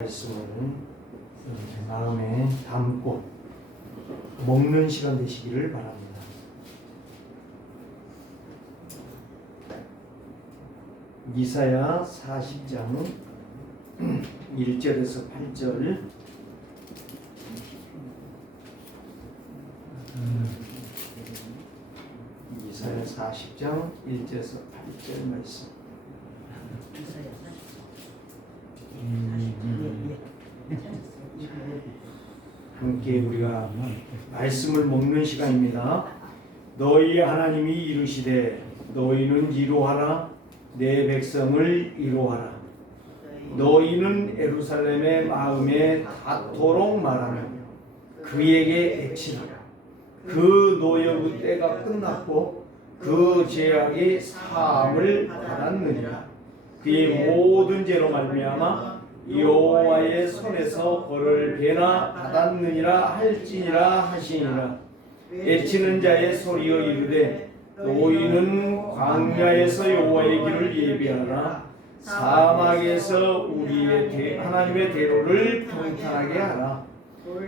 말씀을 마음에 담고 먹는 시간 되시기를 바랍니다. 이사야 40장 1절에서 8절 이사야 40장 1절에서 8절 말씀. 함께 우리가 말씀을 먹는 시간입니다. 너희 하나님이 이르시되 너희는 이루하라 내 백성을 이루하라. 너희는 예루살렘의 마음에 닿도록 말하며 그에게 애치라. 그 노여의 때가 끝났고 그 죄악이 사함을 받았느니라. 그의 모든 죄로 말미암아 여호와의 손에서 벌을 배나 받았느니라 할지니라 하시니라. 애치는 자의 소리여 이르되 너희는 광야에서 여호와의 길을 예비하라. 사막에서 우리의 하나님의 대로를 평탄하게 하라.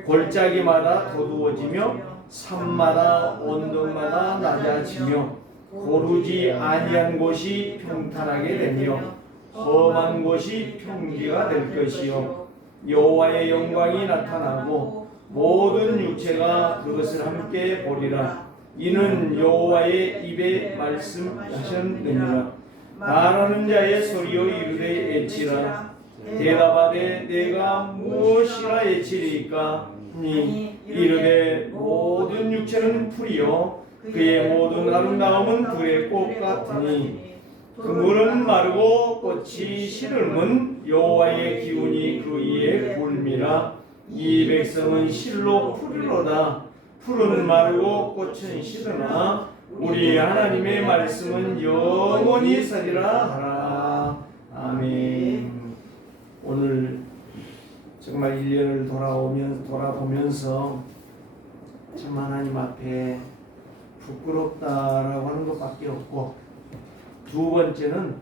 골짜기마다 도두어지며 산마다 언덕마다 낮아지며 고르지 아니한 곳이 평탄하게 되며 험한 곳이 평지가 될 것이요 여호와의 영광이 나타나고 모든 육체가 그것을 함께 보리라. 이는 여호와의 입에 말씀하셨느니라. 말하는 자의 소리여 이르되 애치라. 대답하되 내가 무엇이라 애치리까? 니 이르되 모든 육체는 풀이요 그의 모든 아름다움은 들의 꽃 같으니 그물은 마르고 꽃이 시들면 여호와의 기운이 그 위에 굴미라. 이 백성은 실로 풀이로다. 풀은 마르고 꽃은 시드나 우리 하나님의 말씀은 영원히 서리라 하라. 아멘. 오늘 정말 1년을 돌아보면서 참 하나님 앞에 부끄럽다라고 하는 것밖에 없고, 두 번째는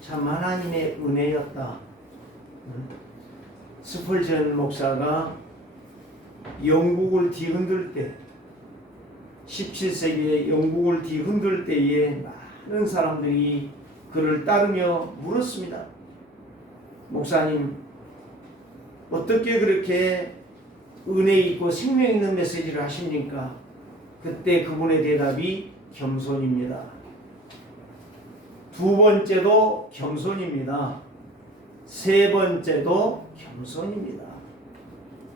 참 하나님의 은혜였다. 스펄전 목사가 영국을 뒤흔들 때, 17세기에 영국을 뒤흔들 때에 많은 사람들이 그를 따르며 물었습니다. 목사님, 어떻게 그렇게 은혜 있고 생명 있는 메시지를 하십니까? 그때 그분의 대답이 겸손입니다. 두 번째도 겸손입니다. 세 번째도 겸손입니다.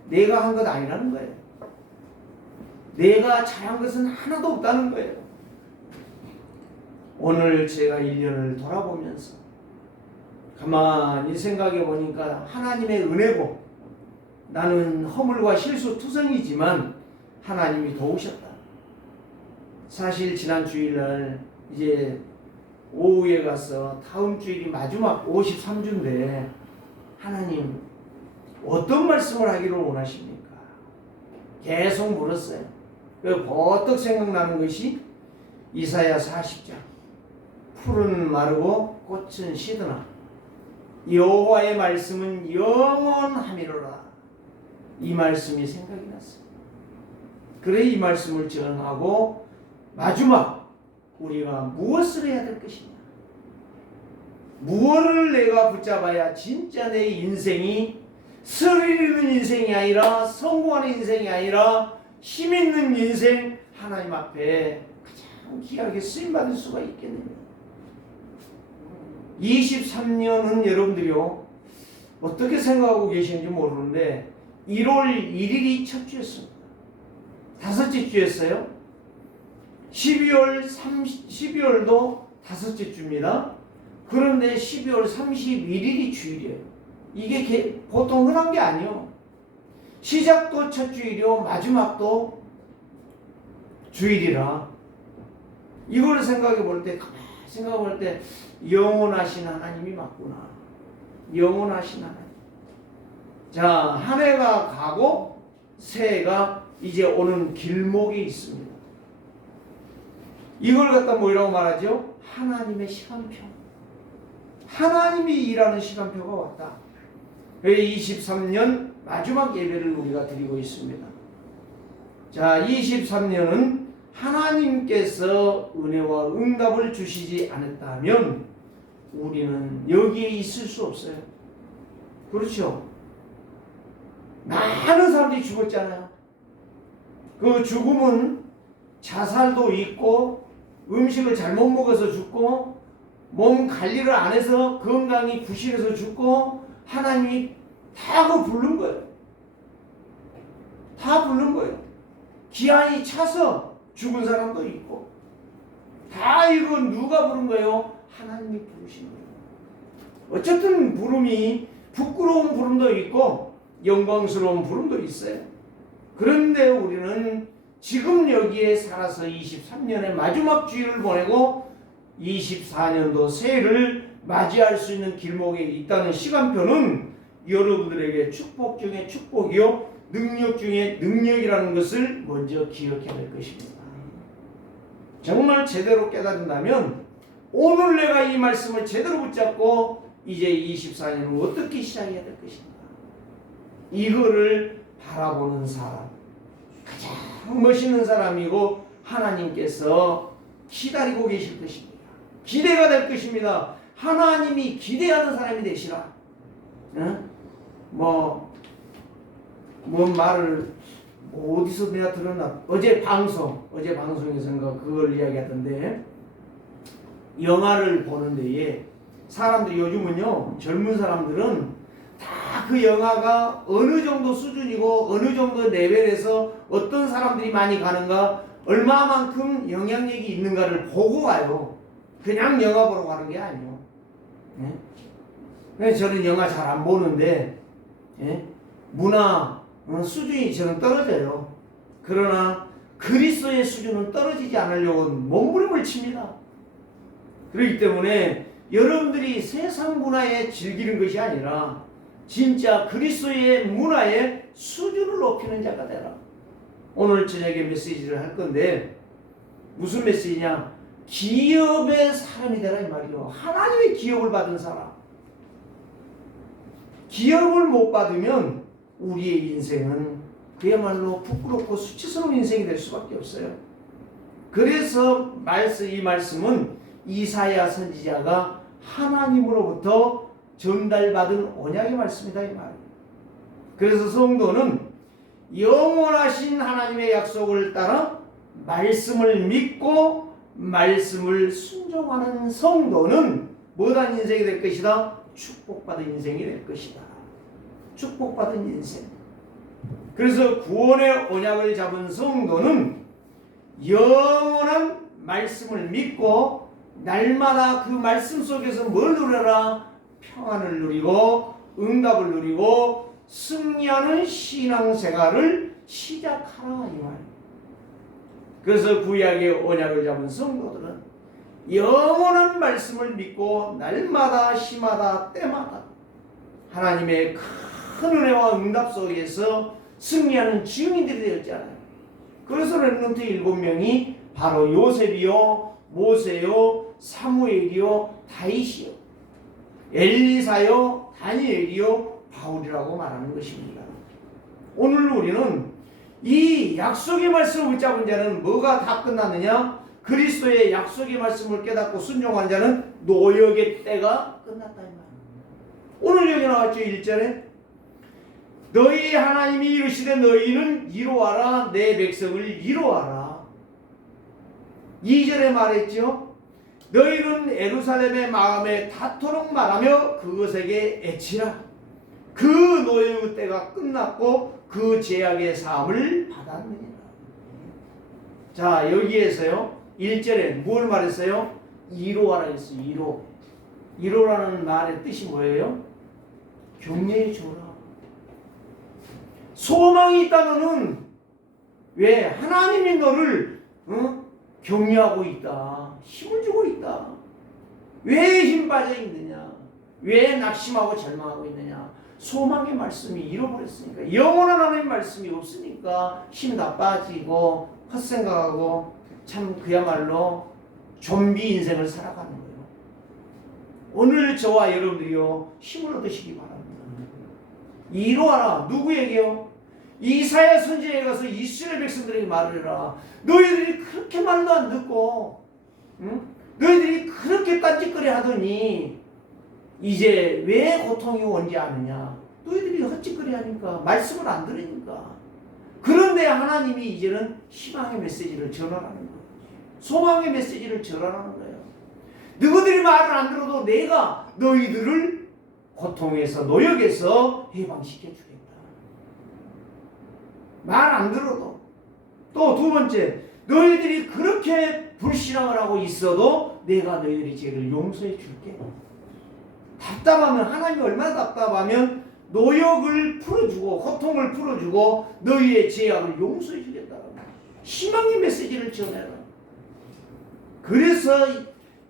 내가 한 것 아니라는 거예요. 내가 잘한 것은 하나도 없다는 거예요. 오늘 제가 1년을 돌아보면서 가만히 생각해 보니까 하나님의 은혜고, 나는 허물과 실수 투성이지만 하나님이 도우셨다. 사실 지난 주일날 이제 오후에 가서 다음 주일이 마지막 53주인데 하나님 어떤 말씀을 하기를 원하십니까? 계속 물었어요. 버뜩 생각나는 것이 이사야 40장. 풀은 마르고 꽃은 시드나 여호와의 말씀은 영원하미로라. 이 말씀이 생각이 났어요. 그래 이 말씀을 전하고 마지막 우리가 무엇을 해야 될 것이냐, 무엇을 내가 붙잡아야 진짜 내 인생이 스릴 있는 인생이 아니라, 성공하는 인생이 아니라 힘 있는 인생, 하나님 앞에 가장 귀하게 쓰임받을 수가 있겠느냐. 23년은 여러분들이요 어떻게 생각하고 계시는지 모르는데 1월 1일이 첫 주였습니다. 다섯째 주였어요. 12월도 다섯째 주입니다. 그런데 12월 31일이 주일이에요. 이게 보통 흔한 게 아니에요. 시작도 첫 주일이요 마지막도 주일이라, 이걸 생각해 볼 때, 영원하신 하나님이 맞구나. 영원하신 하나님. 자, 한 해가 가고 새해가 이제 오는 길목에 있습니다. 이걸 갖다 뭐라고 말하죠? 하나님의 시간표. 하나님이 일하는 시간표가 왔다. 23년 마지막 예배를 우리가 드리고 있습니다. 자, 23년은 하나님께서 은혜와 응답을 주시지 않았다면 우리는 여기에 있을 수 없어요. 그렇죠? 많은 사람들이 죽었잖아요. 그 죽음은 자살도 있고 음식을 잘못 먹어서 죽고 몸 관리를 안 해서 건강이 부실해서 죽고 하나님이 다 그거 부른 거예요. 다 부른 거예요. 기한이 차서 죽은 사람도 있고 다 이건 누가 부른 거예요? 하나님이 부르신 거예요. 어쨌든 부름이 부끄러운 부름도 있고 영광스러운 부름도 있어요. 그런데 우리는 지금 여기에 살아서 23년의 마지막 주일을 보내고 24년도 새해를 맞이할 수 있는 길목에 있다는 시간표는 여러분들에게 축복 중에 축복이요 능력 중에 능력이라는 것을 먼저 기억해야 될 것입니다. 정말 제대로 깨달은다면 오늘 내가 이 말씀을 제대로 붙잡고 이제 24년을 어떻게 시작해야 될 것인가, 이거를 바라보는 사람, 가장 멋있는 사람이고 하나님께서 기다리고 계실 것입니다. 기대가 될 것입니다. 하나님이 기대하는 사람이 되시라. 뭔 말을 어디서 내가 들었나? 어제 방송에서인가 그걸 이야기하던데, 영화를 보는 데에 사람들이 요즘은요, 젊은 사람들은 다 그 영화가 어느 정도 수준이고 어느 정도 레벨에서 어떤 사람들이 많이 가는가, 얼마만큼 영향력이 있는가를 보고 가요. 그냥 영화 보러 가는 게 아니에요. 예? 저는 영화 잘 안 보는데, 예? 문화 수준이 저는 떨어져요. 그러나 그리스도의 수준은 떨어지지 않으려고 몸부림을 칩니다. 그렇기 때문에 여러분들이 세상 문화에 즐기는 것이 아니라 진짜 그리스도의 문화의 수준을 높이는 자가 되라. 오늘 저녁에 메시지를 할 건데 무슨 메시지냐? 기업의 사람이 되라 이 말이요. 하나님의 기업을 받은 사람. 기업을 못 받으면 우리의 인생은 그야말로 부끄럽고 수치스러운 인생이 될 수밖에 없어요. 그래서 이 말씀은 이사야 선지자가 하나님으로부터 전달받은 언약의 말씀이다 이 말이에요. 그래서 성도는 영원하신 하나님의 약속을 따라 말씀을 믿고 말씀을 순종하는 성도는 뭐한 인생이 될 것이다? 축복받은 인생이 될 것이다. 축복받은 인생. 그래서 구원의 언약을 잡은 성도는 영원한 말씀을 믿고 날마다 그 말씀 속에서 뭘 누려라? 평안을 누리고 응답을 누리고 승리하는 신앙생활을 시작하라 이 말이에요. 그래서 구약의 언약을 잡은 성도들은 영원한 말씀을 믿고 날마다 시마다 때마다 하나님의 큰 은혜와 응답 속에서 승리하는 증인들이 되었잖아요. 그래서 렘넌트 7명이 바로 요셉이요, 모세요, 사무엘이요, 다윗이요, 엘리사요, 다니엘이요, 바울이라고 말하는 것입니다. 오늘 우리는 이 약속의 말씀을 붙잡은 자는 뭐가 다 끝났느냐? 그리스도의 약속의 말씀을 깨닫고 순종한 자는 노역의 때가 끝났다 이 말입니다. 오늘 여기 나왔죠. 1절에 너희 하나님이 이르시되 너희는 이루어라 내 백성을 이루어라. 2절에 말했죠. 너희는 예루살렘의 마음에 닿도록 말하며 그것에게 애치라. 그 노예의 때가 끝났고 그 제약의 사함을 받았느니라. 자, 여기에서요 1절에 뭘 말했어요? 이루어라 했어요. 이루라는 말의 뜻이 뭐예요? 격려해 주라. 소망이 있다면은 왜 하나님이 너를 격려하고 있다, 힘을 주고 있다. 왜 힘 빠져 있느냐? 왜 낙심하고 절망하고 있느냐? 소망의 말씀이 잃어버렸으니까, 영원한 하나님의 말씀이 없으니까 힘 다 빠지고 헛생각하고 참 그야말로 좀비 인생을 살아가는 거예요. 오늘 저와 여러분들이요 힘을 얻으시기 바랍니다. 이루어라. 누구에게요? 이사야 선지자에 가서 이스라엘 백성들에게 말을 해라. 너희들이 그렇게 말도 안 듣고, 응? 너희들이 그렇게 딴짓거리 하더니 이제 왜 고통이 온지 아느냐? 너희들이 헛짓거리 하니까, 말씀을 안 들으니까. 그런데 하나님이 이제는 희망의 메시지를 전하라는 거예요. 소망의 메시지를 전하라는 거예요. 너희들이 말을 안 들어도 내가 너희들을 고통에서, 노역에서 해방시켜 주겠다. 말 안 들어도. 또 두 번째, 너희들이 그렇게 불신앙을 하고 있어도 내가 너희들의 죄를 용서해 줄게. 답답하면, 하나님이 얼마나 답답하면 노역을 풀어주고 고통을 풀어주고 너희의 죄악을 용서해 주겠다고. 희망의 메시지를 전해라. 그래서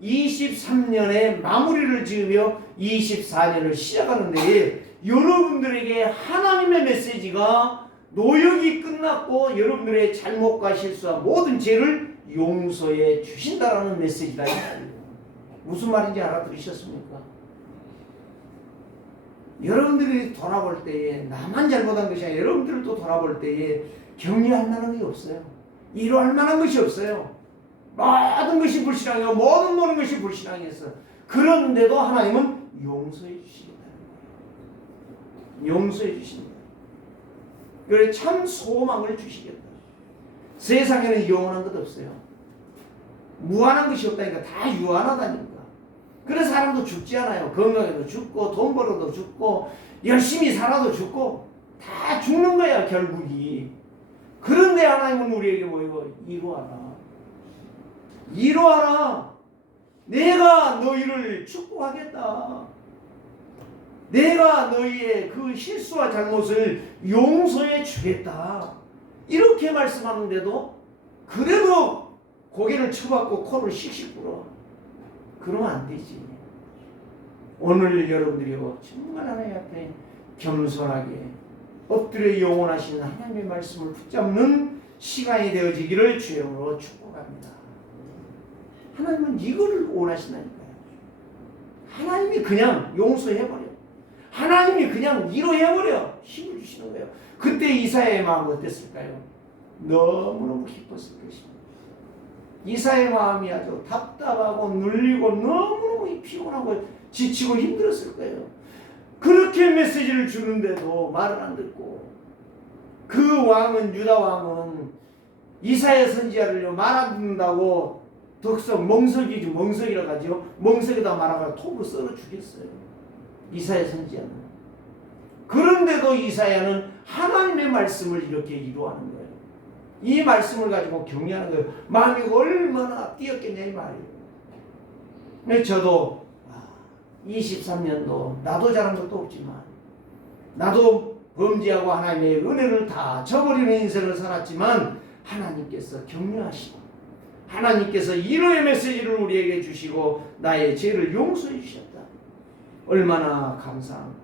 23년에 마무리를 지으며 24년을 시작하는데, 여러분들에게 하나님의 메시지가 노역이 끝났고 여러분들의 잘못과 실수와 모든 죄를 용서해 주신다라는 메시지다. 무슨 말인지 알아들으셨습니까? 여러분들이 돌아볼 때에 나만 잘못한 것이 아니라 여러분들도 돌아볼 때에 격려할 만한 게 없어요. 이루할 만한 것이 없어요. 모든 것이 불신앙이고 모든 것이 불신앙이었어. 그런데도 하나님은 용서해 주시겠다는 거예요. 용서해 주신다. 그래, 참 소망을 주시겠다. 세상에는 영원한 것 없어요. 무한한 것이 없다니까. 다 유한하다니까. 그래서 사람도 죽지 않아요. 건강해도 죽고 돈 벌어도 죽고 열심히 살아도 죽고 다 죽는 거야 결국이. 그런데 하나님은 우리에게 뭐예요? 이루어라. 이루어라. 내가 너희를 축복하겠다. 내가 너희의 그 실수와 잘못을 용서해 주겠다. 이렇게 말씀하는데도 그래도 고개를 쳐박고 코를 씩씩 불어. 그러면 안 되지. 오늘 여러분들이 정말 하나님 앞에 겸손하게 엎드려 영원하신 하나님의 말씀을 붙잡는 시간이 되어지기를 주님으로 축복합니다. 하나님은 이거를 원하신다니까요. 하나님이 그냥 용서해버려. 하나님이 그냥 위로해버려. 힘을 주시는 거예요. 그때 이사야의 마음은 어땠을까요? 너무너무 기뻤을 것입니다. 이사야의 마음이 아주 답답하고 눌리고 너무너무 피곤하고 지치고 힘들었을 거예요. 그렇게 메시지를 주는데도 말을 안 듣고, 그 왕은, 유다 왕은 이사야 선지자를 말 안 듣는다고 덕성 멍석이지, 멍석이라고 하죠. 멍석에다 말아가 톱으로 썰어 죽였어요. 이사야 선지자는. 그런데도 이사야는 하나님의 말씀을 이렇게 이루어하는 거예요. 이 말씀을 가지고 격려하는 거예요. 마음이 얼마나 뛰었겠냐 이 말이에요. 저도 23년도 나도 잘한 것도 없지만, 나도 범죄하고 하나님의 은혜를 다 저버리는 인생을 살았지만, 하나님께서 격려하시고 하나님께서 위로의 메시지를 우리에게 주시고 나의 죄를 용서해 주셨다. 얼마나 감사합니다.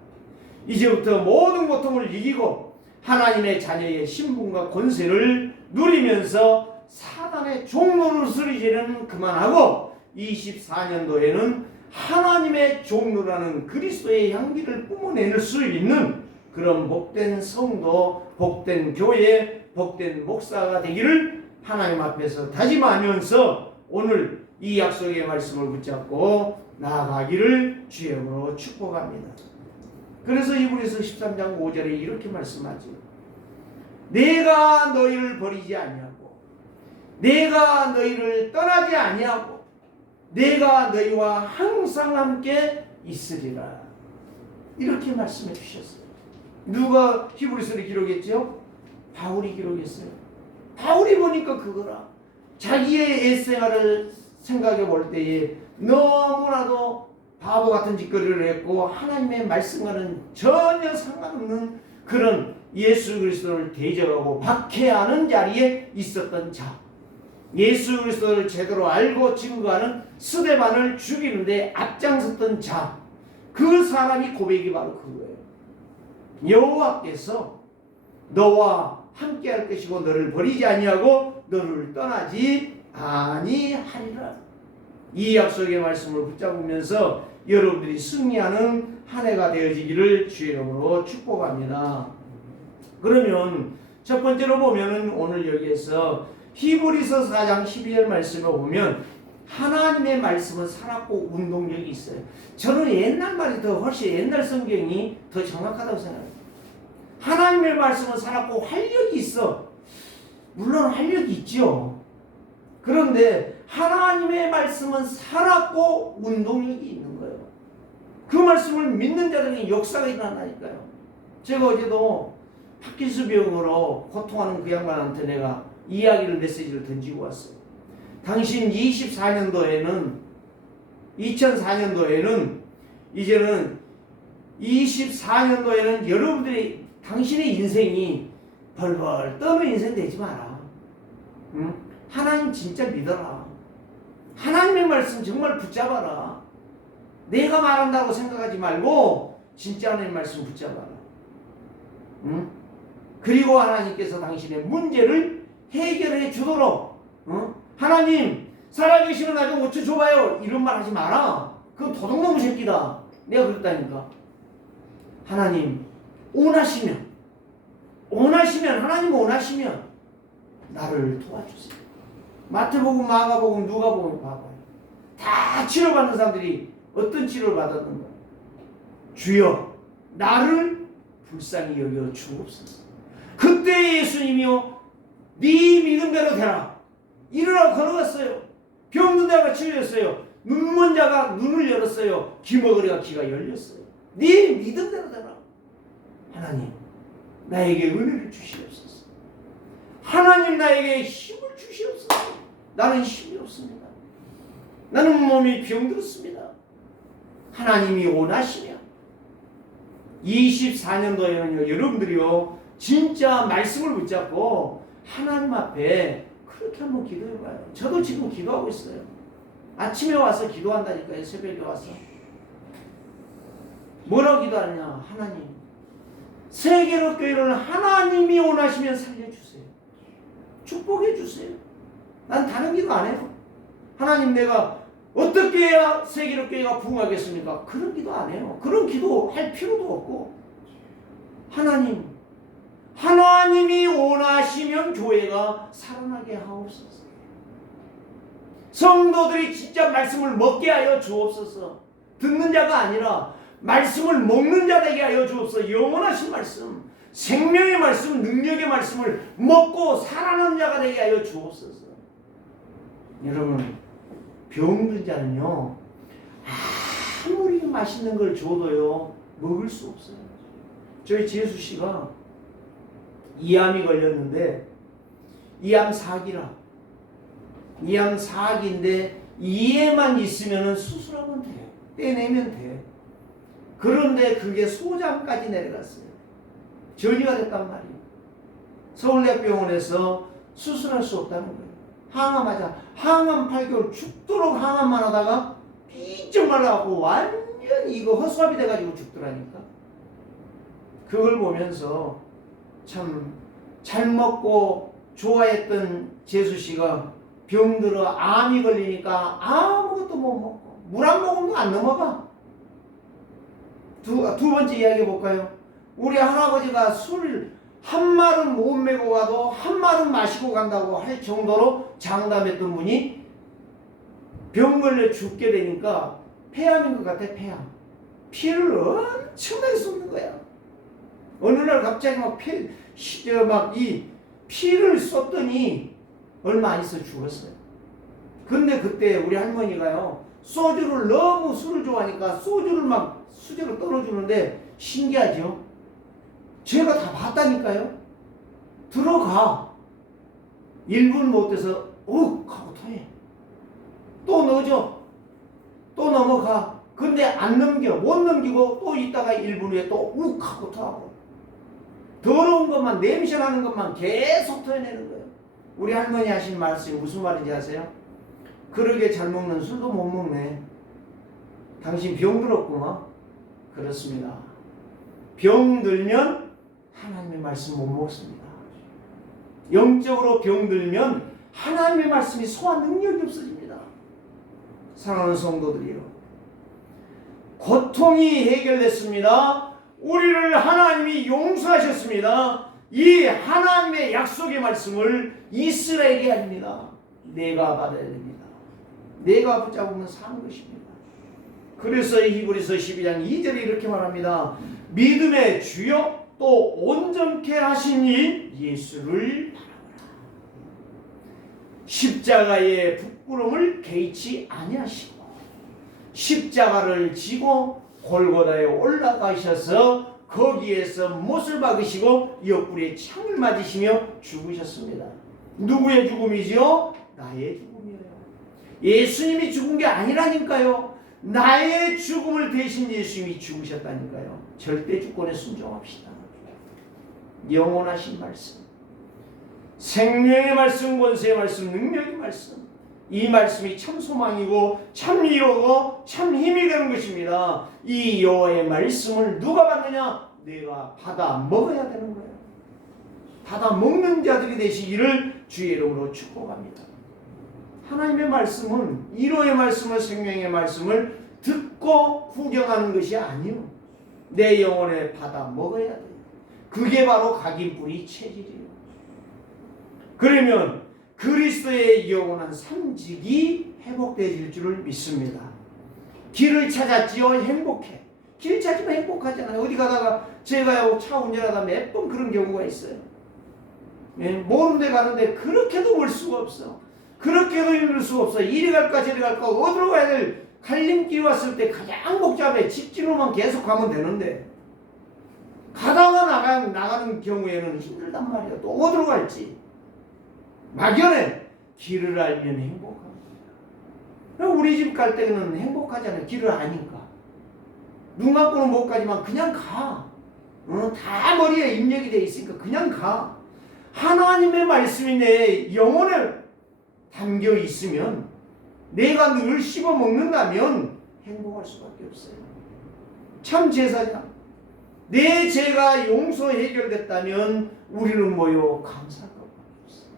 이제부터 모든 고통을 이기고 하나님의 자녀의 신분과 권세를 누리면서 사단의 종노릇을 이제는 그만하고 24년도에는 하나님의 종노라는 그리스도의 향기를 뿜어낼 수 있는 그런 복된 성도, 복된 교회, 복된 목사가 되기를 하나님 앞에서 다짐하면서 오늘 이 약속의 말씀을 붙잡고 나아가기를 주의 이름으로 축복합니다. 그래서 이브리서 13장 5절에 이렇게 말씀하죠. 내가 너희를 버리지 아니하고 내가 너희를 떠나지 아니하고 내가 너희와 항상 함께 있으리라. 이렇게 말씀해 주셨어요. 누가 히브리서를 기록했죠? 바울이 기록했어요. 바울이 보니까 그거라. 자기의 옛생활을 생각해 볼 때에 너무나도 바보 같은 짓거리를 했고 하나님의 말씀과는 전혀 상관없는 그런 예수 그리스도를 대적하고 박해하는 자리에 있었던 자, 예수 그리스도를 제대로 알고 증거하는 스데반을 죽이는데 앞장섰던 자, 그 사람이 고백이 바로 그거예요. 여호와께서 너와 함께할 것이고 너를 버리지 아니하고 너를 떠나지 아니하리라. 이 약속의 말씀을 붙잡으면서 여러분들이 승리하는 한 해가 되어지기를 주의 이름으로 축복합니다. 그러면 첫 번째로 보면은 오늘 여기에서 히브리서 4장 12절 말씀을 보면 하나님의 말씀은 살았고 운동력이 있어요. 저는 옛날 말이 더 훨씬 옛날 성경이 더 정확하다고 생각합니다. 하나님의 말씀은 살았고 활력이 있어. 물론 활력이 있죠. 그런데 하나님의 말씀은 살았고 운동력이 있는 거예요. 그 말씀을 믿는 자들에게 역사가 일어난다니까요. 제가 어제도 파킨슨 병으로 고통하는 그 양반한테 내가 이야기를 메시지를 던지고 왔어요. 당신 2004년도에는 이제는 24년도에는 여러분들이 당신의 인생이 벌벌 떠는 인생 되지 마라. 응? 하나님 진짜 믿어라. 하나님의 말씀 정말 붙잡아라. 내가 말한다고 생각하지 말고 진짜 하나님의 말씀 붙잡아라. 응? 그리고 하나님께서 당신의 문제를 해결해 주도록 하나님 살아계시는 나 좀 고쳐줘봐요 이런 말 하지 마라. 그건 도둑놈의 새끼다. 내가 그랬다니까. 하나님 원하시면 하나님 원하시면 나를 도와주세요. 마태복음, 마가복음, 누가복음 봐봐요. 다 치료받는 사람들이 어떤 치료를 받았는가? 주여 나를 불쌍히 여겨 주옵소서. 그때 예수님이요 네 믿음대로 되라. 일어나 걸어갔어요. 병든 자가 치료했어요. 눈먼 자가 눈을 열었어요. 귀머거리가 귀가 열렸어요. 네 믿음대로 되라. 하나님 나에게 은혜를 주시옵소서. 하나님 나에게 힘을 주시옵소서. 나는 힘이 없습니다. 나는 몸이 병들었습니다. 하나님이 원하시면 24년도에는요 여러분들이요 진짜 말씀을 붙잡고 하나님 앞에 그렇게 한번 기도해봐요. 저도 지금 기도하고 있어요. 아침에 와서 기도한다니까요. 새벽에 와서 뭐라고 기도하냐. 하나님 세계로 교회를 하나님이 원하시면 살려주세요. 축복해 주세요. 난 다른 기도 안 해요. 하나님 내가 어떻게 해야 세계로 교회가 부흥하겠습니까? 그런 기도 안 해요. 그런 기도 할 필요도 없고 하나님이 원하시면 교회가 살아나게 하옵소서. 성도들이 진짜 말씀을 먹게 하여 주옵소서. 듣는 자가 아니라 말씀을 먹는 자 되게 하여 주옵소서. 영원하신 말씀, 생명의 말씀, 능력의 말씀을 먹고 살아나는 자가 되게 하여 주옵소서. 여러분 병든 자는요 아무리 맛있는 걸 줘도요 먹을 수 없어요. 저희 지혜수 씨가 이암이 걸렸는데 이암 4기라. 이암 4기인데 이에만 있으면 수술하면 돼. 떼내면 돼. 그런데 그게 소장까지 내려갔어요. 전이가 됐단 말이에요. 서울대병원에서 수술할 수 없다는 거예요. 항암하자. 항암 8개월 죽도록 항암만 하다가 삐쩍 말라갖고 완전히 이거 허수아비 돼가지고 죽더라니까. 그걸 보면서 참 잘 먹고 좋아했던 재수씨가 병들어 암이 걸리니까 아무것도 못 먹고 물 한 모금도 안 넘어가. 두 번째 이야기 해볼까요? 우리 할아버지가 술 한 말은 못 메고 가도 한 말은 마시고 간다고 할 정도로 장담했던 분이 병 걸려 죽게 되니까 폐암인 것 같아. 폐암. 피를 엄청나게 쏟는 거야. 어느 날 갑자기 이 피를 쏟더니 얼마 안 있어 죽었어요. 근데 그때 우리 할머니가요 소주를 너무 술을 좋아하니까 소주를 막 수저로 떨어주는데 신기하죠? 제가 다 봤다니까요. 들어가 1분 못 돼서 욱 하고 토해. 또 넣어줘. 또 넘어가. 근데 안 넘겨. 못 넘기고 또 있다가 1분 후에 또 욱 하고 토하고. 더러운 것만 냄새 나는 것만 계속 토해내는 거예요. 우리 할머니 하신 말씀이 무슨 말인지 아세요? 그러게 잘 먹는 술도 못 먹네. 당신 병들었구나. 그렇습니다. 병들면 하나님의 말씀 못 먹습니다. 영적으로 병들면 하나님의 말씀이 소화 능력이 없어집니다. 사랑하는 성도들이요. 고통이 해결됐습니다. 우리를 하나님이 용서하셨습니다. 이 하나님의 약속의 말씀을 이스라엘이 아닙니다. 내가 받아야 됩니다. 내가 붙잡으면 사는 것입니다. 그래서 히브리서 12장 2절에 이렇게 말합니다. 믿음의 주요 또 온전케 하신 이 예수를 바라보라. 십자가의 부끄러움을 개의치 아니하시고 십자가를 지고 골고다에 올라가셔서 거기에서 못을 박으시고 옆구리에 창을 맞으시며 죽으셨습니다. 누구의 죽음이지요? 나의 죽음이에요. 예수님이 죽은 게 아니라니까요. 나의 죽음을 대신 예수님이 죽으셨다니까요. 절대 주권에 순종합시다. 영원하신 말씀, 생명의 말씀, 권세의 말씀, 능력의 말씀, 이 말씀이 참 소망이고 참 위로고 참 힘이 되는 것입니다. 이 여호와의 말씀을 누가 받느냐? 내가 받아 먹어야 되는 거예요. 받아 먹는 자들이 되시기를 주의 이름으로 축복합니다. 하나님의 말씀은 위로의 말씀을, 생명의 말씀을 듣고 구경하는 것이 아니요, 내 영혼에 받아 먹어야 돼요. 그게 바로 각인뿌리 체질이에요. 그러면 그리스도의 영원한 삼직이 회복되질 줄을 믿습니다. 길을 찾았지요? 행복해. 길 찾으면 행복하잖아요. 어디 가다가 제가 차 운전하다 몇 번 그런 경우가 있어요. 모르는 데 가는데 그렇게도 볼 수가 없어. 그렇게도 이룰 수가 없어. 이리 갈까 저리 갈까 어디로 가야 될 갈림길이 왔을 때 가장 복잡해. 직진으로만 계속 가면 되는데 가다가 나가는 경우에는 힘들단 말이야. 또 어디로 갈지 막연해. 길을 알면 행복합니다. 우리 집 갈 때는 행복하잖아요. 길을 아니까. 눈 감고는 못 가지만 그냥 가. 다 머리에 입력이 돼 있으니까 그냥 가. 하나님의 말씀이 내 영혼에 담겨 있으면, 내가 늘 씹어 먹는다면 행복할 수밖에 없어요. 참 제사장, 내 죄가 용서 해결됐다면 우리는 뭐요? 감사할 것밖에 없어요.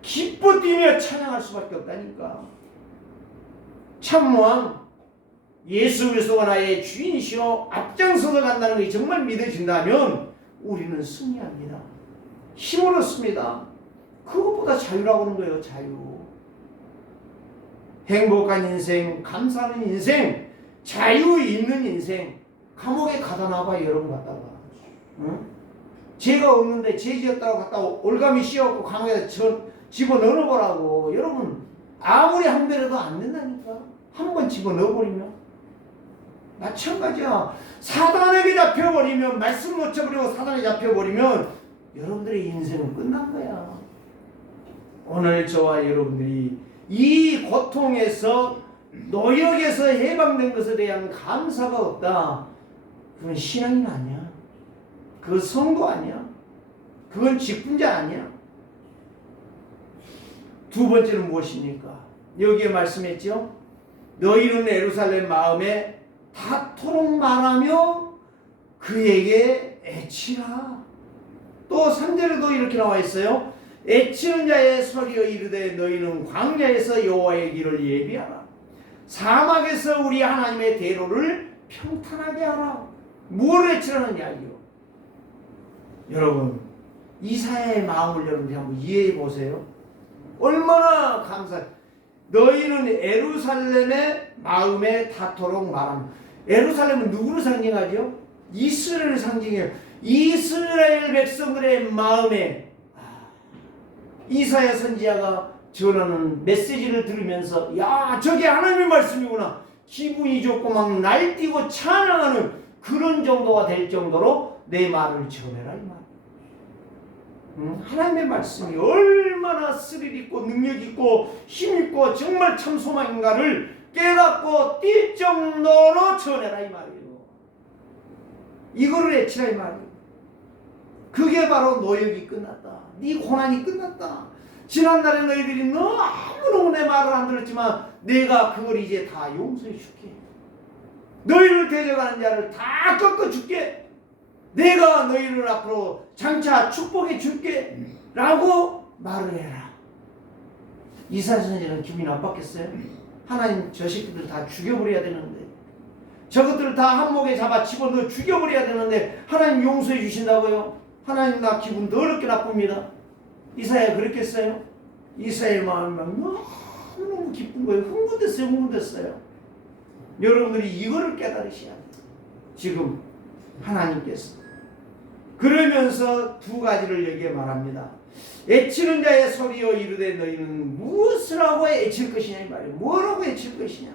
기뻐 뛰며 찬양할 수밖에 없다니까. 참왕 예수 그리스도가 나의 주인이시오 앞장서서 간다는 것이 정말 믿어진다면 우리는 승리합니다. 힘을 얻습니다. 그것보다 자유라고 하는 거예요. 자유. 행복한 인생, 감사하는 인생, 자유 있는 인생. 감옥에 가다 놔봐 여러분 갔다가. 응? 죄가 없는데 죄 지었다고 갔다가 올가미 씌워갖고 감옥에 집어넣어보라고. 여러분 아무리 한 배라도 안 된다니까. 한 번 집어넣어버리면 마찬가지야. 사단에게 잡혀버리면, 말씀 놓쳐버리고 사단에 잡혀버리면 여러분들의 인생은 끝난 거야. 오늘 저와 여러분들이 이 고통에서, 노역에서 해방된 것에 대한 감사가 없다. 그건 신앙인 아니야. 그건 성도 아니야. 그건 직분자 아니야. 두 번째는 무엇입니까? 여기에 말씀했죠. 너희는 예루살렘 마음에 닿도록 말하며 그에게 애치라. 또 3절에도 이렇게 나와 있어요. 애치는 자의 소리여 이르되 너희는 광야에서 여호와의 길을 예비하라. 사막에서 우리 하나님의 대로를 평탄하게 하라. 무엇을 애치라는 이야기요? 여러분 이사야의 마음을 여러분이 한번 이해해 보세요. 얼마나 감사. 너희는 예루살렘의 마음에 닿도록 말합니다. 예루살렘은 누구를 상징하죠? 이스라엘을 상징해요. 이스라엘 백성들의 마음에 이사야 선지자가 전하는 메시지를 들으면서 야 저게 하나님의 말씀이구나. 기분이 좋고 막 날뛰고 찬양하는 그런 정도가 될 정도로 내 말을 전해라 이 말. 하나님의 말씀이 얼마나 스릴 있고 능력 있고 힘 있고 정말 참 소망인가를 깨닫고 뛸 정도로 전해라 이 말이에요. 이거를 애치라 이 말이에요. 그게 바로 노역이 끝났다. 네 고난이 끝났다. 지난날에 너희들이 너무너무 내 말을 안 들었지만 내가 그걸 이제 다 용서해 줄게. 너희를 데려가는 자를 다 꺾어줄게. 내가 너희를 앞으로 장차 축복해 줄게 라고 말을 해라. 이사야 선지자는 기분이 나빴겠어요? 하나님 저 새끼들 다 죽여버려야 되는데 저것들을 다 한목에 잡아 집어넣어 죽여버려야 되는데 하나님 용서해 주신다고요? 하나님 나 기분 더럽게 나쁩니다. 이사야 그랬겠어요? 이사야의 마음이 너무 기쁜 거예요. 흥분됐어요. 여러분들이 이거를 깨달으셔야 돼요. 지금 하나님께서 그러면서 두 가지를 여기에 말합니다. 애치는 자의 소리여 이르되 너희는 무엇을 하고 애칠 것이냐 이 말이에요. 뭐라고 애칠 것이냐.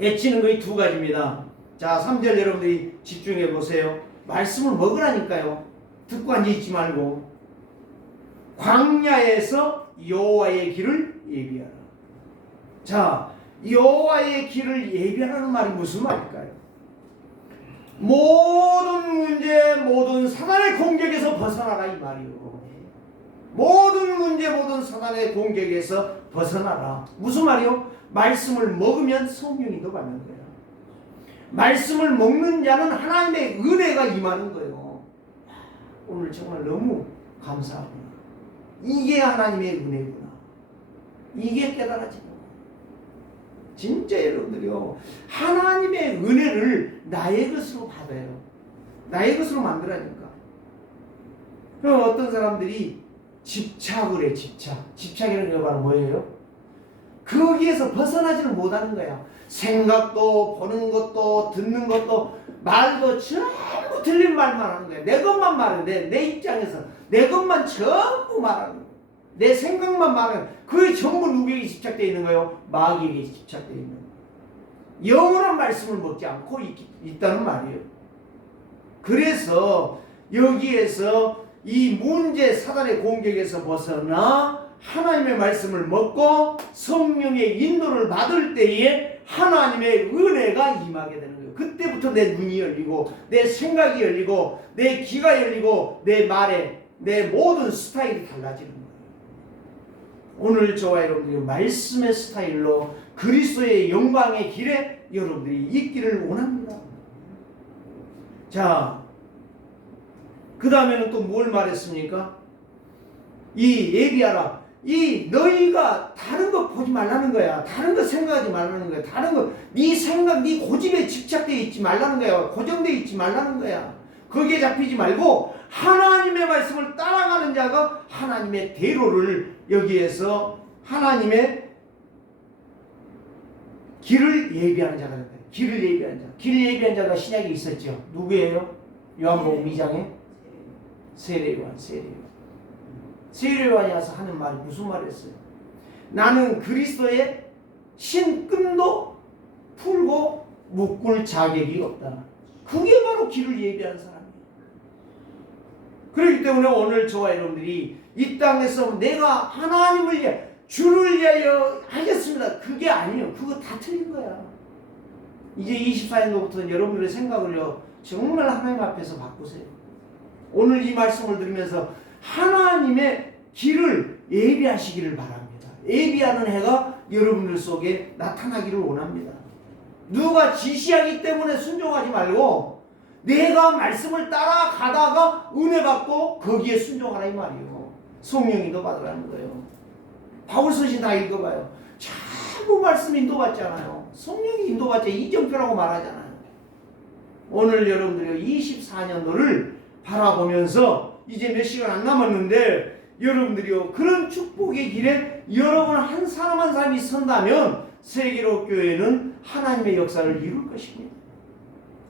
애치는 것이 두 가지입니다. 자 3절 여러분들이 집중해 보세요. 말씀을 먹으라니까요. 듣고 앉아있지 말고. 광야에서 여호와의 길을 예비하라. 자 여호와의 길을 예비하라는 말이 무슨 말일까요? 모든 문제, 모든 사단의 공격에서 벗어나라 이 말이요. 모든 문제, 모든 사단의 공격에서 벗어나라. 무슨 말이요? 말씀을 먹으면 성령이 더 받는 거예요. 말씀을 먹는 자는 하나님의 은혜가 임하는 거예요. 오늘 정말 너무 감사합니다. 이게 하나님의 은혜구나. 이게 깨달아지는 거예요. 진짜 여러분들이요. 하나님의 은혜를 나의 것으로 받아요. 나의 것으로 만들라니까. 그럼 어떤 사람들이 집착을 해. 집착이라는 게 바로 뭐예요? 거기에서 벗어나지는 못하는 거야. 생각도 보는 것도 듣는 것도 말도 전부 틀린 말만 하는 거야. 내 것만 말하는데 내 입장에서 내 것만 전부 말하는 거야. 내 생각만 말하는 거야. 그게 전부 누구에게 집착되어 있는 거예요? 마귀에게 집착되어 있는 거예요. 영원한 말씀을 먹지 않고 있다는 말이에요. 그래서 여기에서 이 문제 사단의 공격에서 벗어나 하나님의 말씀을 먹고 성령의 인도를 받을 때에 하나님의 은혜가 임하게 되는 거예요. 그때부터 내 눈이 열리고 내 생각이 열리고 내 귀가 열리고 내 말에 내 모든 스타일이 달라지는 거예요. 오늘 저와 여러분들이 말씀의 스타일로 그리스도의 영광의 길에 여러분들이 있기를 원합니다. 자, 그 다음에는 또 뭘 말했습니까? 이 예비하라. 이 너희가 다른 거 보지 말라는 거야. 다른 거 생각하지 말라는 거야. 다른 거 네 생각, 네 고집에 집착되어 있지 말라는 거야. 고정되어 있지 말라는 거야. 거기에 잡히지 말고 하나님의 말씀을 따라가는 자가 하나님의 대로를 여기에서 하나님의 길을 예비하는 자가 된다. 길을 예비하는 자. 길을 예비한 자가 신약에 있었죠. 누구예요? 요한복음 2장에 세례요한. 세례요한이 와서 하는 말이 무슨 말을 했어요? 나는 그리스도의 신끈도 풀고 묶을 자격이 없다. 그게 바로 길을 예비하는 사람이에요. 그렇기 때문에 오늘 저와 여러분들이 이 땅에서 내가 하나님을 위해 주를 위하여 하겠습니다. 그게 아니에요. 그거 다 틀린 거야. 이제 24년도부터는 여러분들의 생각을요 정말 하나님 앞에서 바꾸세요. 오늘 이 말씀을 들으면서 하나님의 길을 예비하시기를 바랍니다. 예비하는 해가 여러분들 속에 나타나기를 원합니다. 누가 지시하기 때문에 순종하지 말고 내가 말씀을 따라가다가 은혜 받고 거기에 순종하라 이 말이에요. 성령 인도 받으라는 거예요. 바울서신 다 읽어봐요. 전부 말씀 인도받잖아요. 성령이 인도받자 이정표라고 말하잖아요. 오늘 여러분들이 24년도를 바라보면서 이제 몇 시간 안 남았는데 여러분들이요 그런 축복의 길에 여러분 한 사람 한 사람이 선다면 세계로 교회는 하나님의 역사를 이룰 것입니다.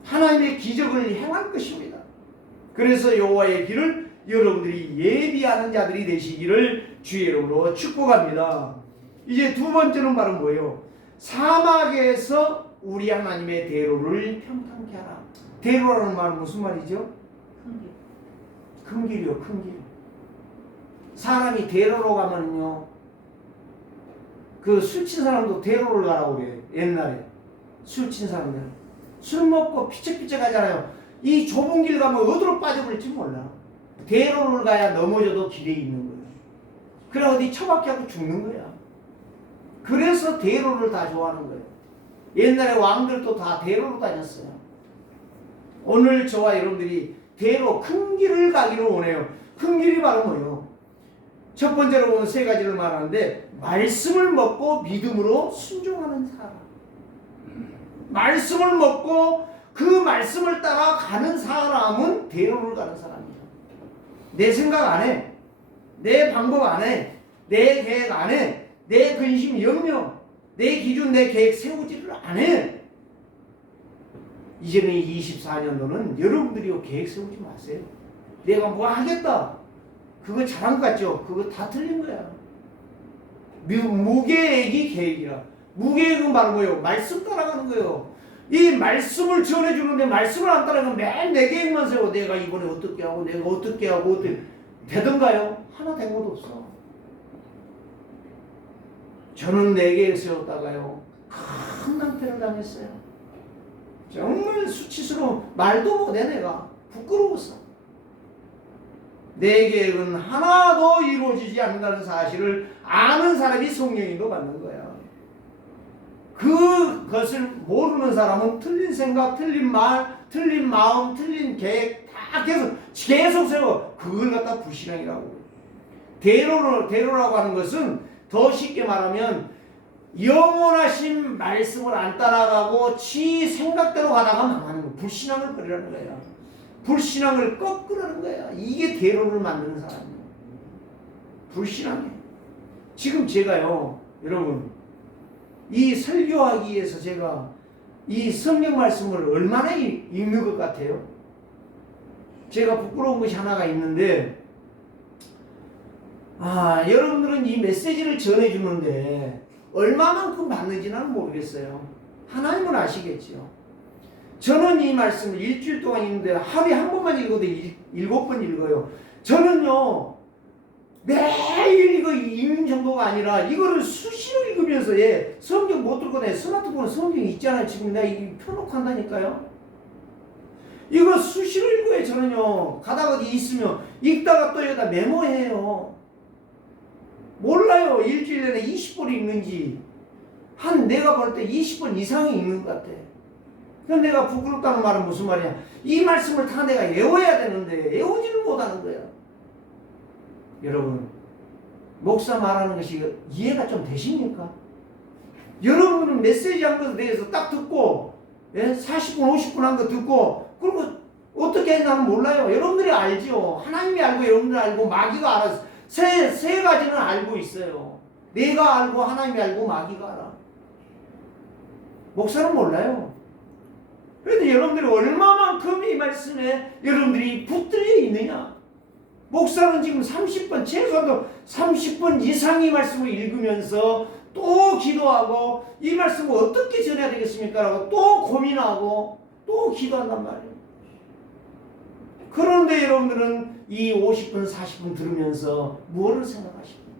하나님의 기적을 행할 것입니다. 그래서 여호와의 길을 여러분들이 예비하는 자들이 되시기를 주의 이름으로 축복합니다. 이제 두 번째는 바로 뭐예요? 사막에서 우리 하나님의 대로를 평탄케 하라. 대로라는 말은 무슨 말이죠? 큰 길이요, 큰 길. 사람이 대로로 가면요, 그 술 친 사람도 대로를 가라고 그래요. 옛날에 술 친 사람들 술 먹고 피쩍피쩍 하잖아요. 이 좁은 길 가면 어디로 빠져버릴지 몰라. 대로를 가야 넘어져도 길에 있는 거예요. 그래 어디 처박혀서 죽는 거야. 그래서 대로를 다 좋아하는 거예요. 옛날에 왕들도 다 대로로 다녔어요. 오늘 저와 여러분들이 대로 큰 길을 가기를 원해요. 큰 길이 바로 뭐예요? 첫 번째로 보면 세 가지를 말하는데 말씀을 먹고 믿음으로 순종하는 사람. 말씀을 먹고 그 말씀을 따라 가는 사람은 대로를 가는 사람이야. 내 생각 안 해. 내 방법 안 해. 내 계획 안 해. 내 근심 염려, 내 기준, 내 계획 세우지를 안 해. 이제는 24년도는 여러분들이 계획 세우지 마세요. 내가 뭐 하겠다. 그거 잘한 것 같죠? 그거 다 틀린 거야. 무계획이 계획이야. 무계획은 바로 뭐예요? 말씀 따라가는 거예요. 이 말씀을 전해주는데 말씀을 안 따라가면 매일 내 계획만 세워. 내가 이번에 어떻게 하고 내가 어떻게 하고 어떻게 되던가요? 하나 된 것도 없어. 저는 내 계획 세웠다가요 큰 낭패를 당했어요. 정말 수치스러운 말도 못해. 내가 부끄러웠어. 내 계획은 하나도 이루어지지 않는다는 사실을 아는 사람이 성령인도 받는 거야. 그것을 모르는 사람은 틀린 생각, 틀린 말, 틀린 마음, 틀린 계획 다 계속 세워. 그걸 갖다 불신앙이라고. 대로라고 하는 것은 더 쉽게 말하면 영원하신 말씀을 안 따라가고 지 생각대로 가다가 망하는 거야. 불신앙을 버리라는 거야. 불신앙을 꺾으라는 거야. 이게 대로를 만드는 사람이에요. 불신앙이에요. 지금 제가요, 여러분, 이 설교하기 위해서 제가 이 성경 말씀을 얼마나 읽는 것 같아요? 제가 부끄러운 것이 하나가 있는데, 여러분들은 이 메시지를 전해주는데 얼마만큼 받는지는 모르겠어요. 하나님은 아시겠죠. 저는 이 말씀을 일주일 동안 읽는데 하루에 한 번만 읽어도 7번 읽어요. 저는요 매일 이거 읽는 정도가 아니라 이거를 수시로 읽으면서 성경 못 들고 내 스마트폰에 성경 있잖아요. 지금 내가 이거 펴놓고 한다니까요. 이거 수시로 읽어요. 저는요 가다가 어디 있으면 읽다가 또 여기다 메모해요. 몰라요. 일주일 내내 20번 읽는지 내가 볼 때 20번 이상이 읽는 것 같아. 그런데 내가 부끄럽다는 말은 무슨 말이야? 이 말씀을 다 내가 외워야 되는데 외우지를 못하는 거야. 여러분, 목사 말하는 것이 이해가 좀 되십니까? 여러분은 메시지 한 것에 대해서 딱 듣고 40분 50분 한 거 듣고 그리고 어떻게 했나는 몰라요. 여러분들이 알죠. 하나님이 알고 여러분들이 알고 마귀가 알아서 세 가지는 알고 있어요. 내가 알고 하나님이 알고 마귀가 알아. 목사는 몰라요. 그런데 여러분들이 얼마만큼 이 말씀에 여러분들이 붙들려 있느냐. 목사는 지금 30번 최소한도 30번 이상 이 말씀을 읽으면서 또 기도하고 이 말씀을 어떻게 전해야 되겠습니까? 라고 또 고민하고 또 기도한단 말이에요. 그런데 여러분들은 이 50분 40분 들으면서 무엇을 생각하십니까?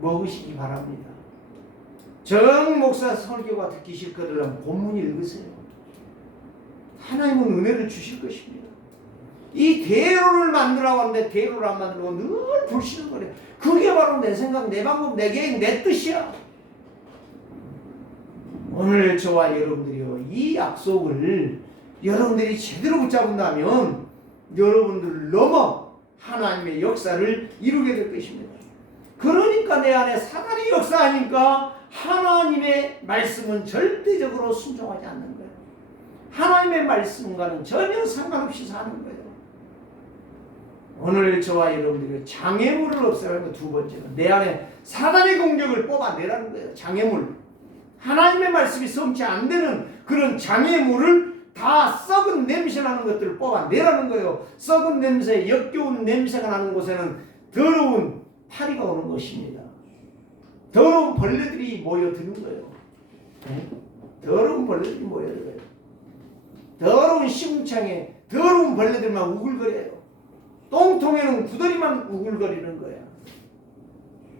먹으시기 바랍니다. 정 목사 설교가 듣기 싫거든 본문 읽으세요. 하나님은 은혜를 주실 것입니다. 이 대로를 만들라고 하는데 대로를 안 만들고 늘 불신을 그게 바로 내 생각, 내 방법, 내 계획, 내 뜻이야. 오늘 저와 여러분들이요 이 약속을 여러분들이 제대로 붙잡는다면 여러분들 넘어 하나님의 역사를 이루게 될 것입니다. 그러니까 내 안에 사단이 역사하니까 하나님의 말씀은 절대적으로 순종하지 않는 거예요. 하나님의 말씀과는 전혀 상관없이 사는 거예요. 오늘 저와 여러분들이 장애물을 없애라는 거 두 번째는 내 안에 사단의 공격을 뽑아내라는 거예요. 장애물. 하나님의 말씀이 성취 안 되는 그런 장애물을 다 썩은 냄새 나는 것들을 뽑아내라는 거예요. 썩은 냄새, 역겨운 냄새가 나는 곳에는 더러운 파리가 오는 것입니다. 더러운 벌레들이 모여드는 거예요. 더러운 벌레들이 모여들어요. 더러운 시궁창에 더러운 벌레들만 우글거려요. 똥통에는 구더리만 우글거리는 거야.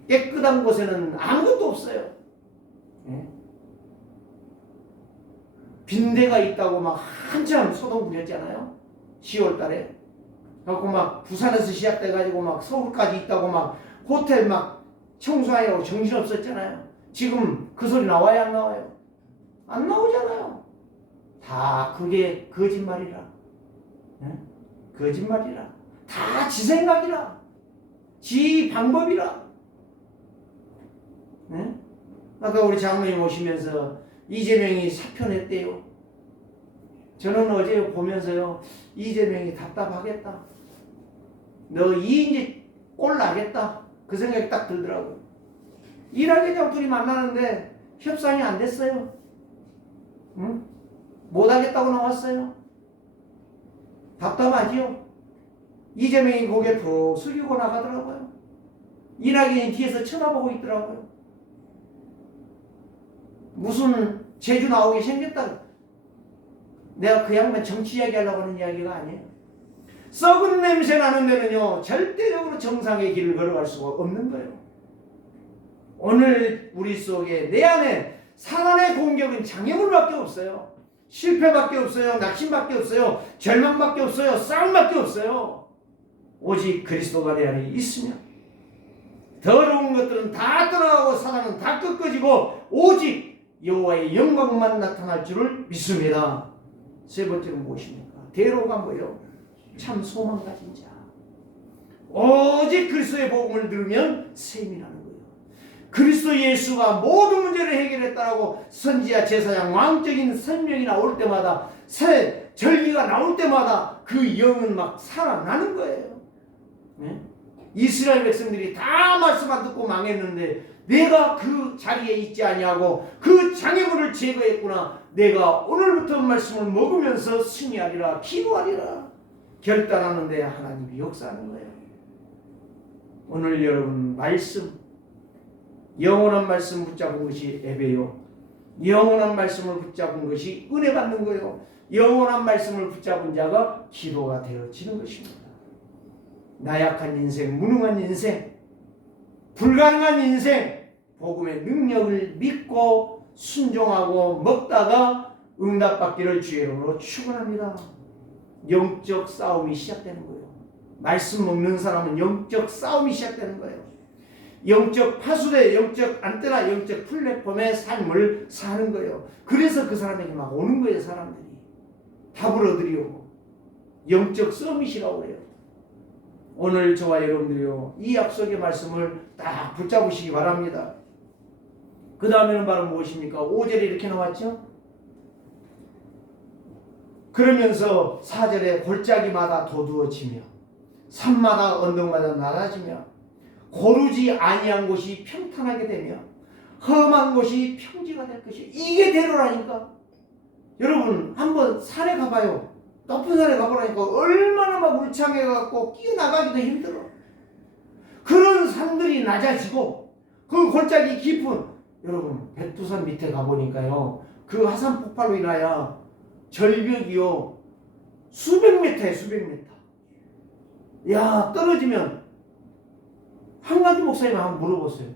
깨끗한 곳에는 아무것도 없어요. 빈대가 있다고 막 한참 소동 부렸잖아요. 10월 달에. 그래갖고 막 부산에서 시작돼가지고 막 서울까지 있다고 막 호텔 막 청소하려고 정신없었잖아요. 지금 그 소리 나와요, 안 나와요? 안 나오잖아요. 다 그게 거짓말이라. 거짓말이라. 다 지 생각이라. 지 방법이라. 아까 우리 장로님 오시면서 이재명이 사표 냈대요. 저는 어제 보면서요, 이재명이 답답하겠다. 너 이제 꼴 나겠다. 그 생각이 딱 들더라고요. 일하겠냐고 둘이 만나는데 협상이 안 됐어요. 응? 못하겠다고 나왔어요. 답답하지요? 이재명이 고개 푹 숙이고 나가더라고요. 이낙연이 뒤에서 쳐다보고 있더라고요. 무슨 제주 나오게 생겼다. 내가 그 양반 정치 이야기하려고 하는 이야기가 아니에요. 썩은 냄새 나는 데는요, 절대적으로 정상의 길을 걸어갈 수가 없는 거예요. 오늘 우리 속에 내 안에 사단의 공격은 장애물밖에 없어요. 실패밖에 없어요. 낙심밖에 없어요. 절망밖에 없어요. 싸움밖에 없어요. 오직 그리스도가 내 안에 있으면 더러운 것들은 다 떠나가고 사단은 다 꺾어지고 오직 여호와의 영광만 나타날 줄을 믿습니다. 세 번째는 무엇입니까? 대로가 뭐예요? 참 소망 가진 자. 오직 그리스도의 복음을 들으면 셈이 나는 거예요. 그리스도 예수가 모든 문제를 해결했다라고 선지자 제사장 왕적인 설명이 나올 때마다 새 절기가 나올 때마다 그 영은 막 살아나는 거예요. 네? 이스라엘 백성들이 다 말씀 안 듣고 망했는데 내가 그 자리에 있지 아니하고 그 장애물을 제거했구나. 내가 오늘부터 말씀을 먹으면서 승리하리라, 기도하리라 결단하는데 하나님이 역사하는 거예요. 오늘 여러분 말씀, 영원한 말씀 붙잡은 것이 예배요. 영원한 말씀을 붙잡은 것이 은혜 받는 거예요. 영원한 말씀을 붙잡은 자가 기도가 되어지는 것입니다. 나약한 인생, 무능한 인생, 불가능한 인생, 복음의 능력을 믿고 순종하고 먹다가 응답받기를 주의 이름으로 축원합니다. 영적 싸움이 시작되는 거예요. 말씀 먹는 사람은 영적 싸움이 시작되는 거예요. 영적 파수대, 영적 안테나, 영적 플랫폼의 삶을 사는 거예요. 그래서 그 사람에게 막 오는 거예요. 사람들이 답을 얻으려고. 영적 서밋이라고 그래요. 오늘 저와 여러분들이요, 이 약속의 말씀을 딱 붙잡으시기 바랍니다. 그 다음에는 바로 무엇입니까? 5절에 이렇게 나왔죠? 그러면서 4절에 골짜기마다 도두어지며 산마다 언덕마다 낮아지며 고르지 아니한 곳이 평탄하게 되며 험한 곳이 평지가 될 것이에요. 이게 대로라니까. 여러분 한번 산에 가봐요. 높은 산에 가보라니까 얼마나 막 울창해갖고 끼어나가기도 힘들어. 그런 산들이 낮아지고 그 골짜기 깊은, 여러분 백두산 밑에 가보니까요, 그 화산 폭발로 인하여 절벽이요 수백 미터에 수백 미터. 야, 떨어지면 한 가지 목사님 한번 물어보세요.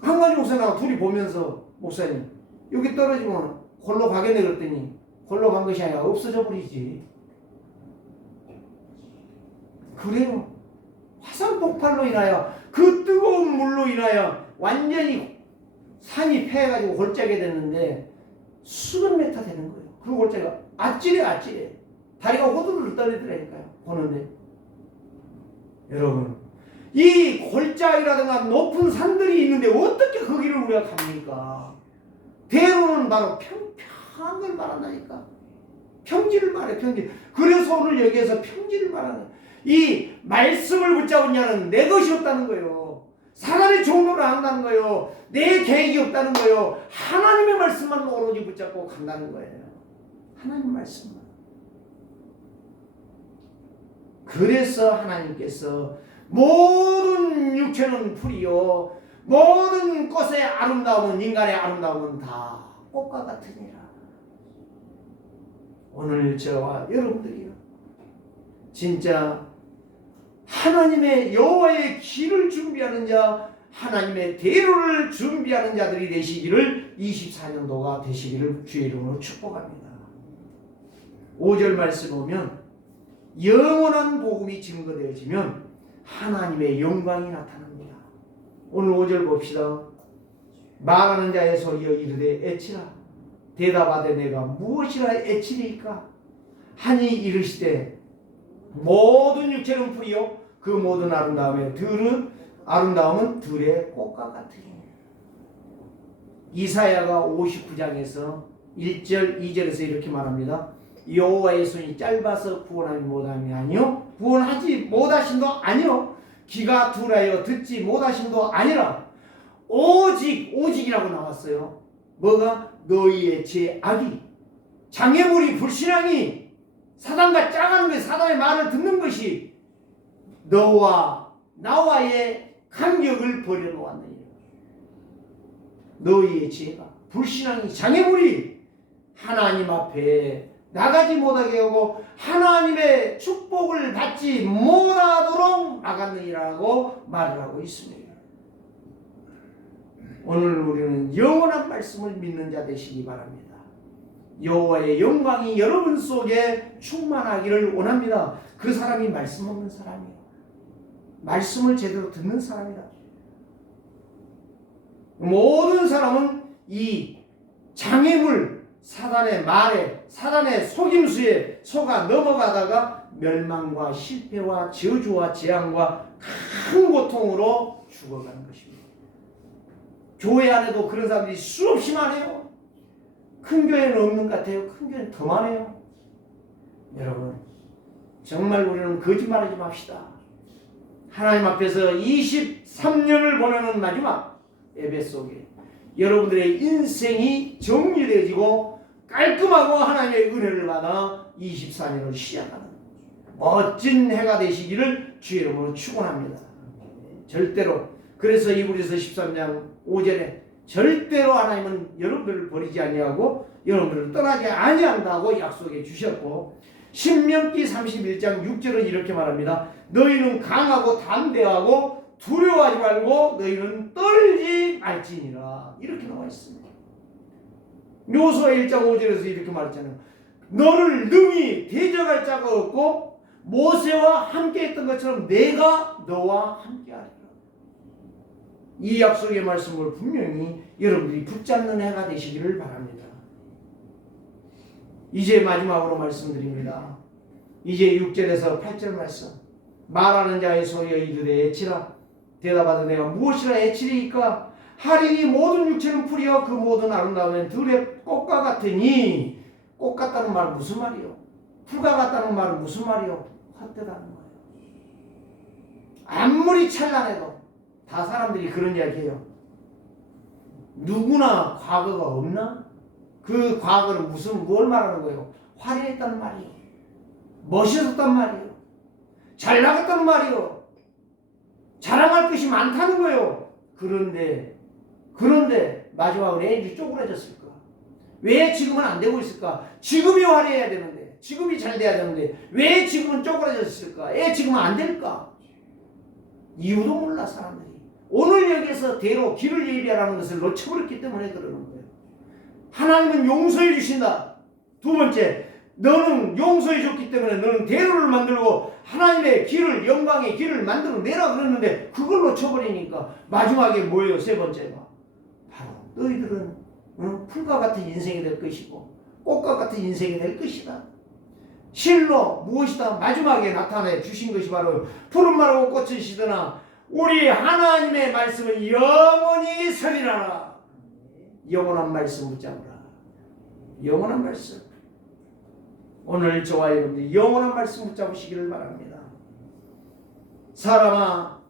한 가지 목사님하고 둘이 보면서, 목사님 여기 떨어지면 골로 가겠네 그랬더니 골로 간 것이 아니라 없어져 버리지. 그래요. 화산 폭발로 인하여 그 뜨거운 물로 인하여 완전히 산이 패해가지고 골짜기가 됐는데 수백 미터 되는 거예요. 그 골짜기가 아찔해. 다리가 호두를 떨리더라니까요. 보는데 여러분, 이 골짜기라든가 높은 산들이 있는데 어떻게 거기를 우리가 갑니까? 대로는 바로 평평한 걸 말한다니까. 평지를 말해, 평지. 그래서 오늘 여기에서 평지를 말하는, 이 말씀을 붙잡은 자는 내 것이 없다는 거예요. 사람의 종로를 한다는 거예요. 내 계획이 없다는 거예요. 하나님의 말씀만 오로지 붙잡고 간다는 거예요. 하나님 말씀만. 그래서 하나님께서 모든 육체는 풀이요 모든 꽃의 아름다움은, 인간의 아름다움은 다 꽃과 같으니라. 오늘 저와 여러분들이요, 진짜 하나님의 여호와의 길을 준비하는 자, 하나님의 대로를 준비하는 자들이 되시기를, 24년도가 되시기를 주의 이름으로 축복합니다. 5절 말씀 보면 영원한 복음이 증거되어지면 하나님의 영광이 나타납니다. 오늘 5절 봅시다. 말하는 자의 소리여 이르되 애치라. 대답하되 내가 무엇이라 애치리이까? 하니 이르시되 모든 육체는 풀이요 그 모든 아름다움은 들의 꽃과 같으니. 이사야가 59장에서 1절 2절에서 이렇게 말합니다. 여호와의 손이 짧아서 구원하지 못함이 아니요 구원하지 못하심도 아니요 귀가 둔하여 듣지 못하심도 아니라 오직이라고 나왔어요. 뭐가? 너희의 죄악이, 장애물이, 불신앙이, 사단과 짜가는 것이, 사단의 말을 듣는 것이 너와 나와의 간격을 버려놓았느니라. 너희의 죄가, 불신앙이, 장애물이 하나님 앞에 나가지 못하게 하고 하나님의 축복을 받지 못하도록 막았느니라고 말을 하고 있습니다. 오늘 우리는 영원한 말씀을 믿는 자 되시기 바랍니다. 여호와의 영광이 여러분 속에 충만하기를 원합니다. 그 사람이 말씀 없는 사람이에요. 말씀을 제대로 듣는 사람이다. 모든 사람은 이 장애물, 사단의 말에, 사단의 속임수에 속아 넘어가다가 멸망과 실패와 저주와 재앙과 큰 고통으로 죽어가는 것입니다. 교회 안에도 그런 사람들이 수없이 많아요. 큰 교회는 없는 것 같아요. 큰 교회는 더 많아요. 여러분, 정말 우리는 거짓말하지 맙시다. 하나님 앞에서 23년을 보내는 마지막 예배 속에 여러분들의 인생이 정리되어지고 깔끔하고 하나님의 은혜를 받아 24년을 시작하는 멋진 해가 되시기를 주의 이름으로 축원합니다. 절대로, 그래서 이브리서 13장 5절에 절대로 하나님은 여러분들을 버리지 아니하고 여러분들을 떠나지 아니한다고 약속해 주셨고, 신명기 31장 6절은 이렇게 말합니다. 너희는 강하고 담대하고 두려워하지 말고 너희는 떨지 말지니라. 이렇게 나와 있습니다. 요수아 1장 5절에서 이렇게 말했잖아요. 너를 능히 대적할 자가 없고 모세와 함께 했던 것처럼 내가 너와 함께 하리라. 이 약속의 말씀을 분명히 여러분들이 붙잡는 해가 되시기를 바랍니다. 이제 마지막으로 말씀드립니다. 이제 6절에서 8절 말씀. 말하는 자의 소리여 이르되 애치라. 대답하되 내가 무엇이라 애치리이까? 하리니 모든 육체는 풀이여 그 모든 아름다움은 들의 꽃과 같으니. 꽃 같다는 말은 무슨 말이요? 풀과 같다는 말은 무슨 말이요? 헛되다는 말이요. 아무리 찬란해도 다 사람들이 그런 이야기해요. 누구나 과거가 없나? 그 과거는 뭘 말하는 거예요? 화려했다는 말이에요. 멋있었단 말이에요. 잘 나갔다는 말이에요. 자랑할 것이 많다는 거예요. 그런데 마지막으로 왜 쪼그라졌을까? 왜 지금은 안 되고 있을까? 지금이 화려해야 되는데, 지금이 잘 돼야 되는데 왜 지금은 쪼그라졌을까? 왜 지금은 안 될까? 이유도 몰라 사람들이. 오늘 여기에서 대로 길을 예비하라는 것을 놓쳐버렸기 때문에 그러는 거예요. 하나님은 용서해 주신다. 두 번째, 너는 용서해 줬기 때문에 너는 대로를 만들고 하나님의 길을, 영광의 길을 만들어내라 그랬는데 그걸 놓쳐버리니까 마지막에 뭐예요? 세 번째가 바로 너희들은 풀과 같은 인생이 될 것이고 꽃과 같은 인생이 될 것이다. 실로 무엇이다 마지막에 나타내 주신 것이 바로 푸른 말하고 꽃은 시드나 우리 하나님의 말씀은 영원히 서리라. 영원한 말씀 붙잡으라. 영원한 말씀. 오늘 저와 여러분들 영원한 말씀 붙잡으시기를 바랍니다. 사람아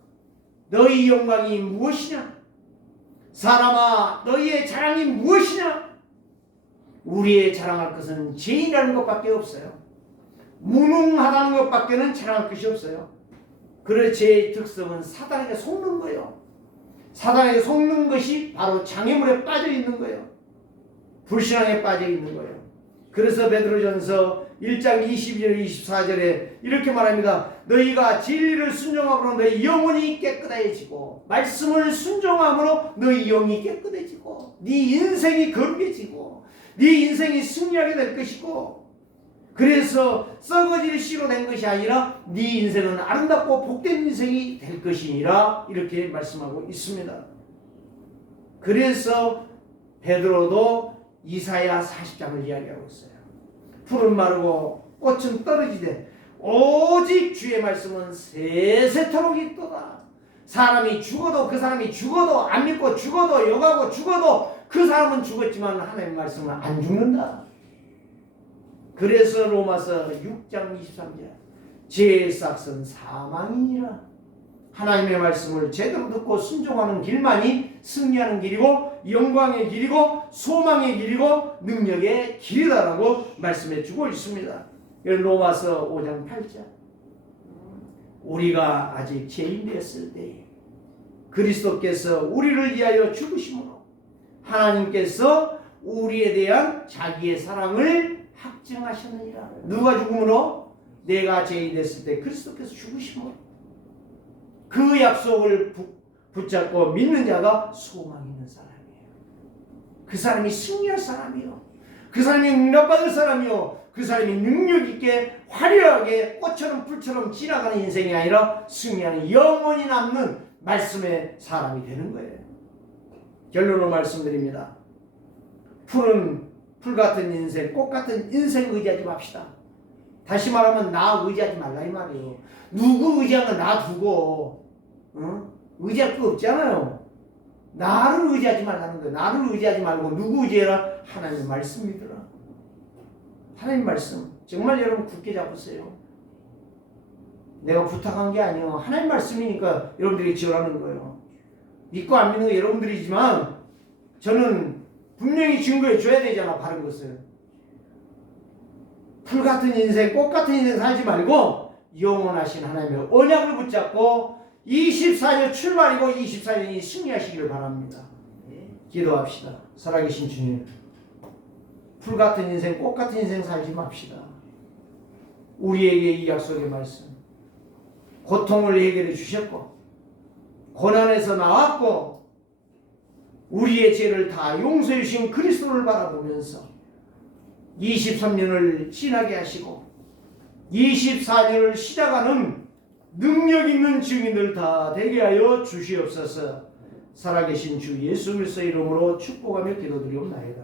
너희 영광이 무엇이냐? 사람아 너희의 자랑이 무엇이냐? 우리의 자랑할 것은 죄인이라는 것밖에 없어요. 무능하다는 것밖에는 자랑할 것이 없어요. 그래 죄의 특성은 사단에게 속는 거예요. 사단에게 속는 것이 바로 장애물에 빠져 있는 거예요. 불신앙에 빠져 있는 거예요. 그래서 베드로전서 1장 22절 24절에 이렇게 말합니다. 너희가 진리를 순종함으로 너희 영혼이 깨끗해지고 말씀을 순종함으로 너희 영이 깨끗해지고 네 인생이 거룩해지고 네 인생이 승리하게 될 것이고 그래서 썩어질 씨로 된 것이 아니라 네 인생은 아름답고 복된 인생이 될 것이니라 이렇게 말씀하고 있습니다. 그래서 베드로도 이사야 40장을 이야기하고 있어요. 풀은 마르고 꽃은 떨어지되 오직 주의 말씀은 세세토록 있도다. 사람이 죽어도 그 사람이 죽어도 안 믿고 죽어도 욕하고 죽어도 그 사람은 죽었지만 하나님의 말씀은 안 죽는다. 그래서 로마서 6장 23절 죄의 삭은 사망이니라. 하나님의 말씀을 제대로 듣고 순종하는 길만이 승리하는 길이고 영광의 길이고 소망의 길이고 능력의 길이다라고 말씀해 주고 있습니다. 로마서 5장 8절 우리가 아직 죄인 되었을 때에 그리스도께서 우리를 위하여 죽으심으로 하나님께서 우리에 대한 자기의 사랑을 확증하셨느니라. 누가 죽음으로? 내가 죄인 됐을 때 그리스도께서 죽으심으로. 그 약속을 붙잡고 믿는 자가 소망 있는 사람이에요. 그 사람이 승리할 사람이요. 그 사람이 응답받을 사람이요. 그 사람이 능력 있게 화려하게 꽃처럼 풀처럼 지나가는 인생이 아니라 승리하는 영원히 남는 말씀의 사람이 되는 거예요. 결론으로 말씀드립니다. 풀 같은 인생, 꽃 같은 인생 의지하지 맙시다. 다시 말하면 나 의지하지 말라 이 말이에요. 누구 의지하면 나 두고 의지할 거 없잖아요. 나를 의지하지 말라는 거예요. 나를 의지하지 말고 누구 의지해라? 하나님의 말씀 믿으라. 하나님 말씀 정말 여러분 굳게 잡으세요. 내가 부탁한 게 아니에요. 하나님 말씀이니까 여러분들이 지원하는 거예요. 믿고 안 믿는 거 여러분들이지만 저는 분명히 증거해 줘야 되잖아. 바른 것을. 풀 같은 인생, 꽃 같은 인생 살지 말고 영원하신 하나님의 언약을 붙잡고 24년 출발이고 24년이 승리하시기를 바랍니다. 기도합시다. 살아계신 주님, 풀 같은 인생, 꽃 같은 인생 살지 맙시다. 우리에게 이 약속의 말씀, 고통을 해결해 주셨고 고난에서 나왔고 우리의 죄를 다 용서해 주신 그리스도를 바라보면서 23년을 지나게 하시고 24년을 시작하는 능력 있는 증인들 다 되게 하여 주시옵소서. 살아계신 주 예수 그리스도의 이름으로 축복하며 기도드리옵나이다.